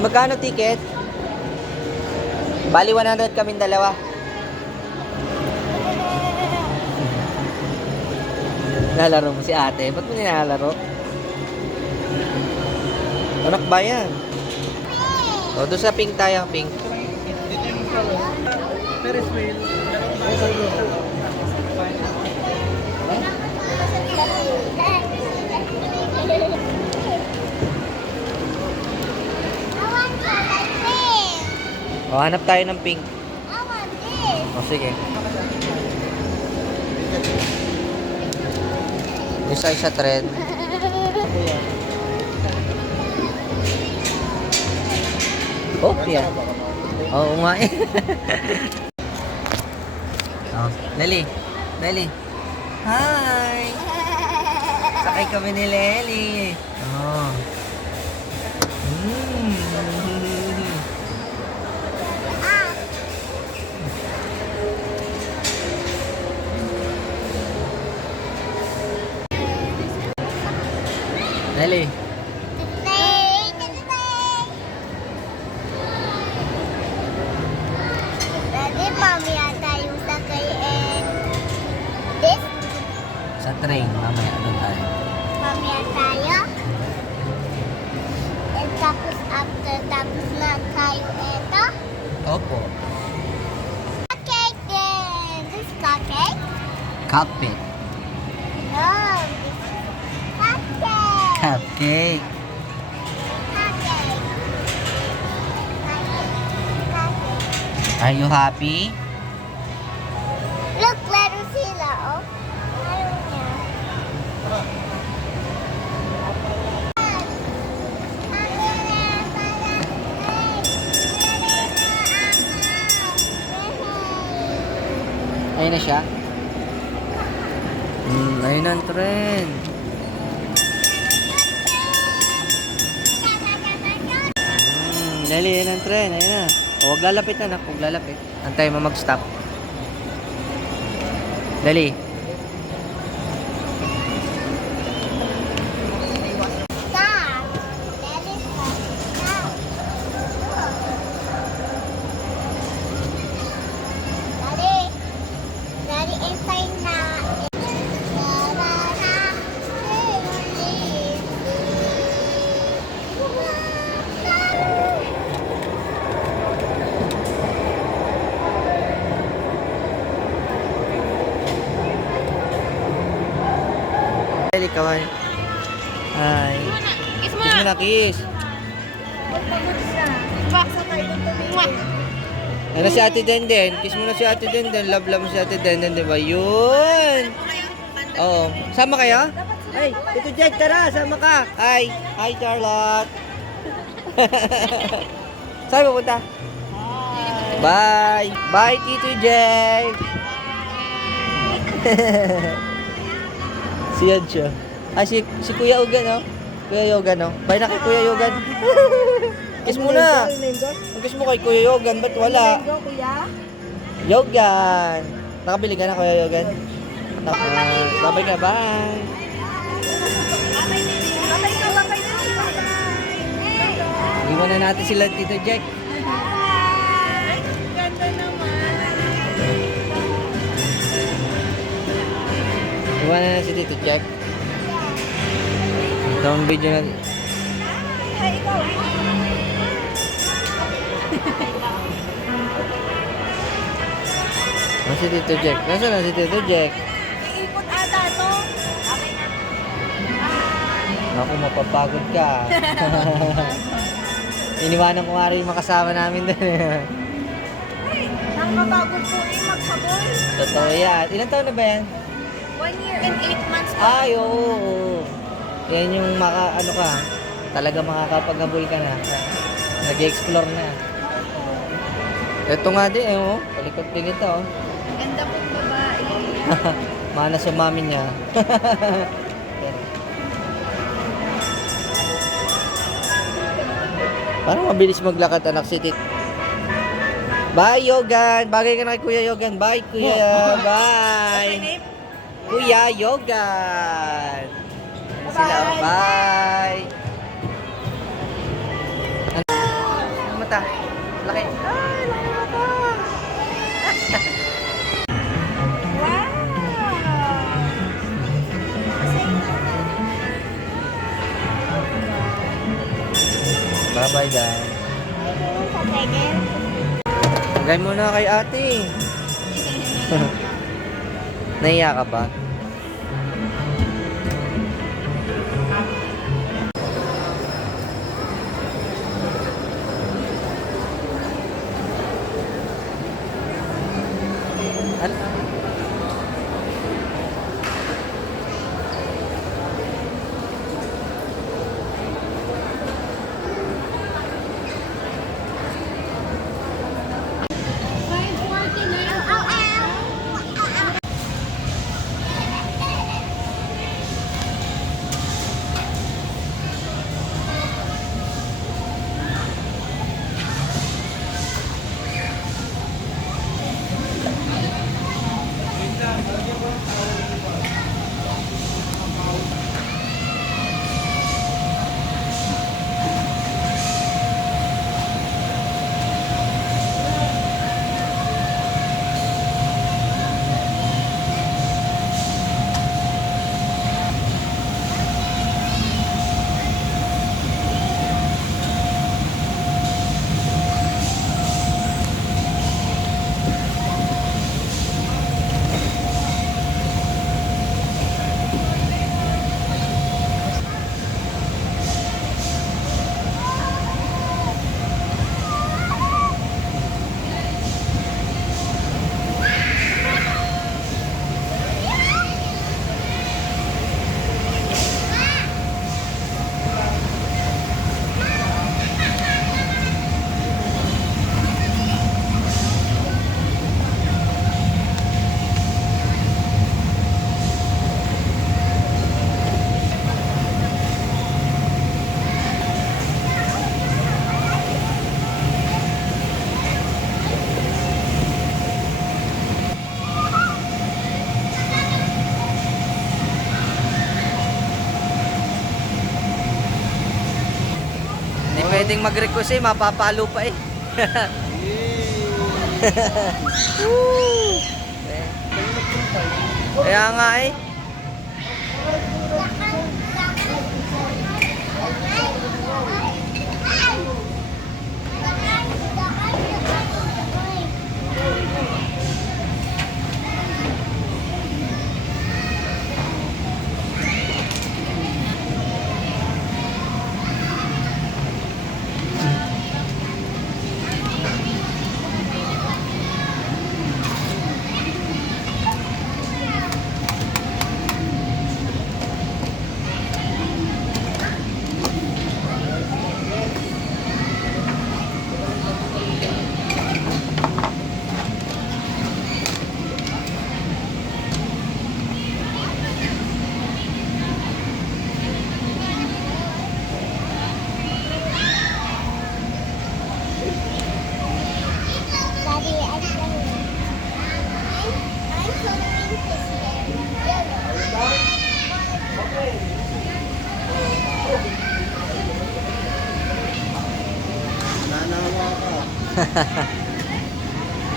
Magkano ticket? Bali 100 kaming dalawa. Nalaro mo si ate. Ba't mo nilalaro? Anak ba yan? O, doon sa pink tayo, pink. Ferris wheel. O, hanap tayo ng pink. I want this. O, sige. Isa sa trend. Oh, yan. Oo nga eh. Oh, Lely. Lely. Hi! Sakay kami ni Lely. Oh. Lely. Daddy, mommy ata yung sakay and this. Sa train. Mamaya doon tayo. Mommy tayo. And tapos tapos na tayo ito. Opo. Cupcake din. This cupcake? Cupcake. No, this is cupcake. Cupcake. Cupcake. Cupcake. Are you happy? Look, laro sila, oh. Laro niya. Ayun na siya. Ayun ang trend. Dali, ayun ang trend. Ayun na. O, huwag lalapit anak. Huwag lalapit. Antay mo mag-stop. Dali. Stop. That is stop. Daddy. Daddy, inside na. Dali, kawan. Hi. Kiss Kiss mo na, kiss. Ano si Ate Denden? Kiss mo na si Ate Denden. Love mo si Ate Denden, di ba? Yun. Oo. Sama kayo? Ay, Tito Jack, tara. Sama ka. Hi. Hi, Charlotte. Saan pupunta? Bye. Bye, Tito Jack. Si Yan siya. Ah, si Kuya Ugan, no? Kuya Yogan, no? Bye na kay Kuya Yogan. Kiss mo na. Kiss mo kay Kuya Yogan. Ba't wala? Yogan. Nakabili ka na, Kuya Yogan? Babay ka, bye. Iwan na natin sila, Tito Jack. Iwan na si Tito Jack. Ito ang video natin. Nasaan si Tito Jack? Nasaan na si Tito Jack? Iipon ata to. Naku, mapapagod ka. Iniwanan ko nga rin yung makasama namin doon. Nakakapagod po maghabol. Totoo yan. Ilan taon na ba yan? 1 year and 8 months po. Ay, oo. Yan yung ano ka. Talaga makakapaghabol ka na. Nag-explore na. Ito nga din, oh. Palikot din ito, oh. Ganda pong babae. Mana sa mami niya. Parang mabilis maglakad anak si Tit. Bye, Yogan. Bagay ka na kay Kuya Yogan. Bye, Kuya. Bye. Kuya Yogan. Bye-bye daw. Sa garden. Tagay mo na kay ate. Naiya ka ba? Hindi pwedeng mag-request eh, mapapalo pa eh. Woo! Kaya nga eh. Daddy, I'm following. I'm following his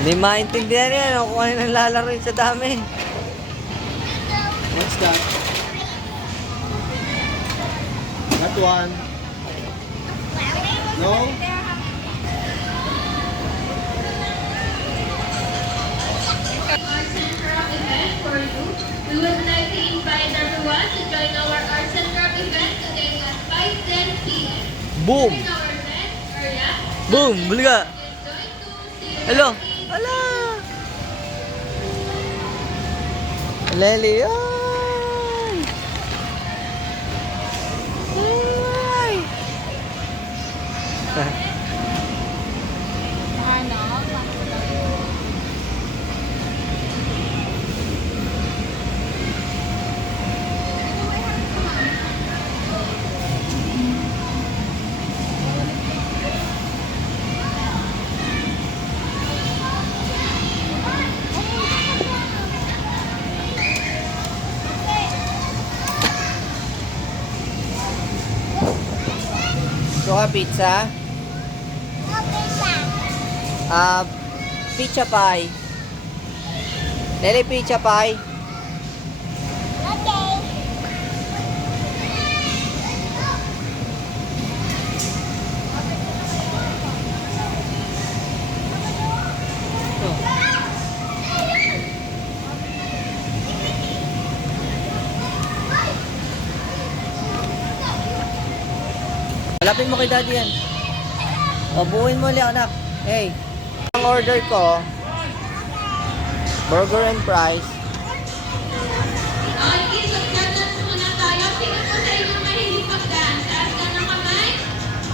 Hindi maintindihan yan kung ano nang lalaroin sa dami. What's that? That one. No? Arts and craft event for you. We would like to invite everyone to join our arts and craft event today at 5:10 p.m. Boom! In our event area, Boom! Buli ka! is going to see Hello! Hala! Leli! Ay! Ay! Gusto ka pizza? Pizza pie. Leli, pizza pie. Okay. Malapit mo kay daddy yan. O, buuin mo ulit, anak. Hey. Ang order ko, burger and fries. Okay, kids, mag-dance muna tayo. Sino po sa inyo mahilig mag-dance? Taas ka ng kamay.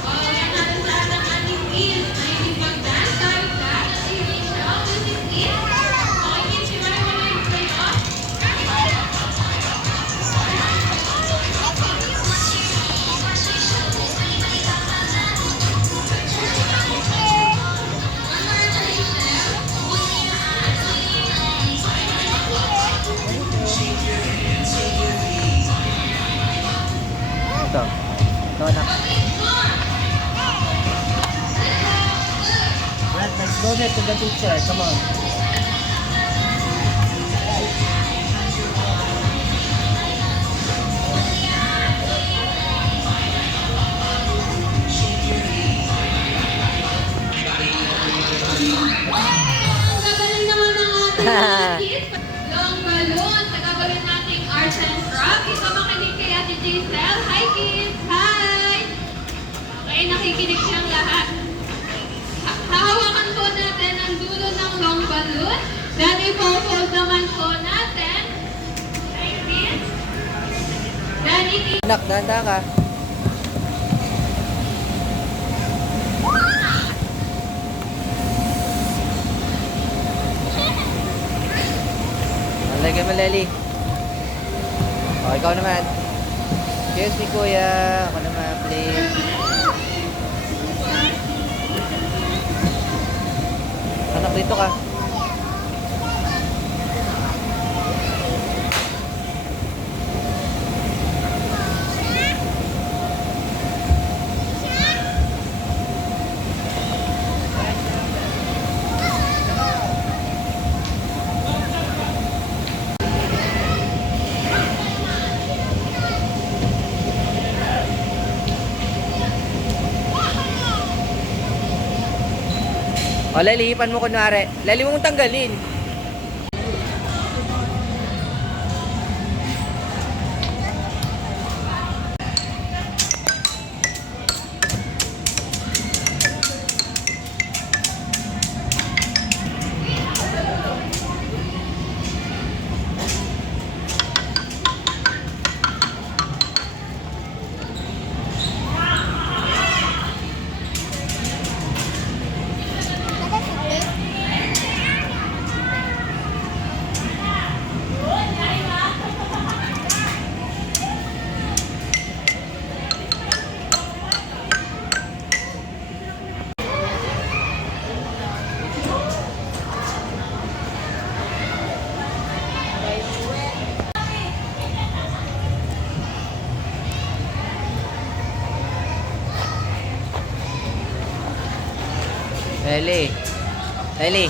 O, yan natin sa ating ating kids. Mahilig mag-dance. Tayo ka. Si Rachel, si kids. Okay, kids, si Ryan, mahilig kayo. Ito. Ito, anak. Let's go there to the teacher. Come on. Ang gagaling naman ng ating mga kids. Long balloon. Sa gagawin nating arts and craft. Ito makinig kay Ate Giselle. Hi kids! Hi! Okay, nakikinig siyang lahat. Hahawakan po natin ang dulo ng long balloon. Then i-fold naman po natin. Like this. Then Anak, dahan ka. Lagay mo, Lely. O, ikaw naman. Excuse me, kuya. Ako naman, please. Anak, dito ka. O, Lely, hipan mo kunwari. Lely, mong tanggalin. Lely. Lely.